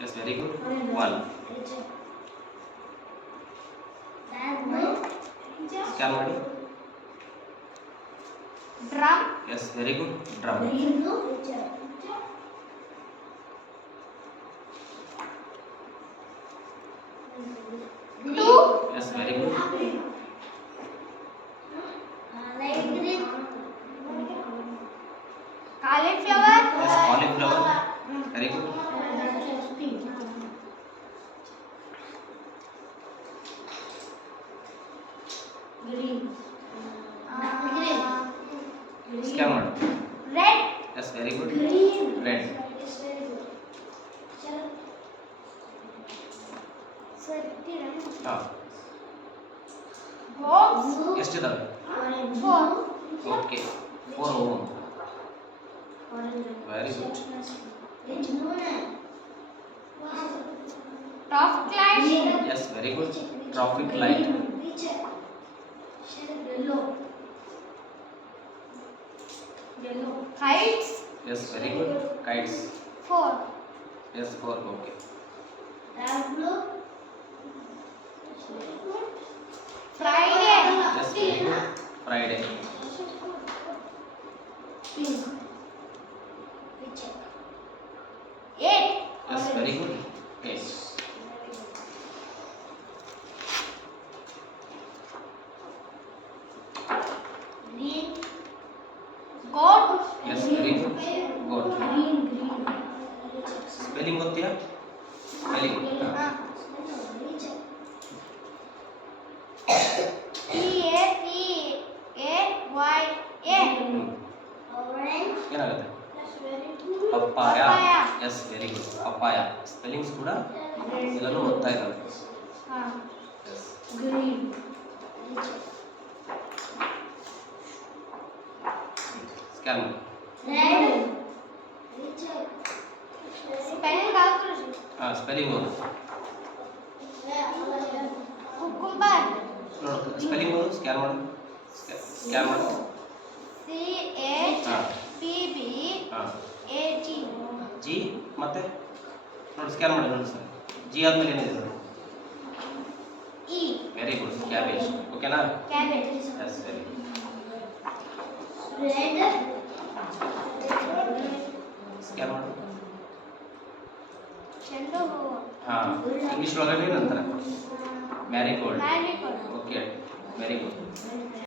Yes, very good. One. Scan ಮಾಡಿ drum. Yes very good. Drum. Two yes very good. Light green cauliflower. Yes cauliflower. Very good. Good cauliflower S cauliflower very good scan ಮಾಡಿ red S very good red ಹಾಂ hopes ಎಷ್ಟಿದಾವೆ four okay four ಓಮ್ very good top client S very good traffic light yellow. Yellow. Kites. Yes, very good. Kites. Four. Yes, four. Okay. Dark blue. Friday. Yes, very good. Friday. Pink. Spelling ಗೊತ್ತೀಯಾ spelling T A T A Y A ಏನಾಗುತ್ತೆ papaya papaya. Yes very good papaya spellings ಕೂಡ ಎಲ್ಲನೂ ಓದ್ತಾ ಇದ್ದಾವೆ S scan spelling ಹಾಕ್ರಿ ಹಾಂ spelling ಓದು cucumber ನೋಡು spelling ಓದು ಸ್ಕ್ಯಾನ್ ಮಾಡು ಸ್ಕ್ಯಾನ್ ಮಾಡು ಸಿ ಎಚ್ ಹಾಂ ಪಿ ಬಿ ಹಾಂ ಎ ಟಿ ಜಿ ಮತ್ತೆ ನೋಡಿ ಸ್ಕ್ಯಾನ್ ಮಾಡಿ ನೋಡಿ ಸರ್ ಜಿ ಆದಮೇಲೆ ಏನಿದೆ ನೋಡಿ ಇ ವೆರಿ ಗುಡ್ ಕ್ಯಾಬೇಜ್ ಓಕೆನಾ ಕ್ಯಾಬೇಜ್ ಎಸ್ ವೆರಿ ಸ್ಕ್ಯಾನ್ हां. इंग्लिश वगैरे नंतर. Marigold okay Marigold